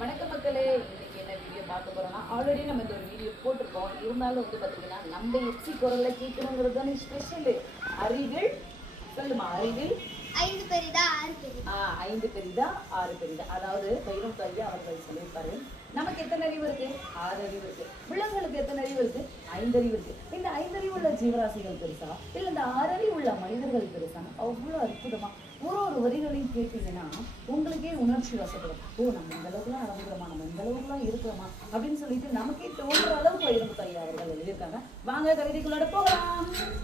வணக்கம் மக்களே இன்னைக்கு என்ன வீடியோ பார்க்க போறோம்னா ஆல்ரெடி நம்ம இந்த ஒரு வீடியோ போட்டிருக்கோம். இருந்தாலும் வந்து பார்த்தீங்கன்னா நம்ம எப்சி குரல்ல கேட்கணுங்கிறது தானே ஸ்பெஷல் அறிவில் சொல்லுமா அறிவில் ஐந்து பெரிதா ஆறு பெரிதா. ஆஹ் ஐந்து பெரிதா ஆறு பெரிதா. அதாவது பைரம் கல்வி அவர்கள் சொல்லியிருப்பாரு. நமக்கு எத்தனை அறிவு இருக்கு? ஆறு அறிவு இருக்கு. விலங்குகளுக்கு எத்தனை அறிவு இருக்கு? ஐந்தறிவு இருக்கு. இந்த ஐந்தறிவு உள்ள ஜீவராசிகள் பெருசா? இல்ல இந்த அறவி உள்ள மனிதர்கள் பெருசா? அவ்வளவு அற்புதமா. ஒரு ஒரு வரிகளையும் கேட்டீங்கன்னா உங்களுக்கே உணர்ச்சி வசப்படும். ஓ நம்ம இந்த அளவுக்குலாம் நடந்துக்கிறோமா நம்ம இந்த அளவுக்குலாம் இருக்கிறோமா? அப்படின்னு சொல்லிட்டு நமக்கே தோன்ற அளவுக்கு பயிரும் கையா அவர்கள் எழுதியிருக்காங்க. வாங்க கவிதைக்குள்ளாட போகலாம்.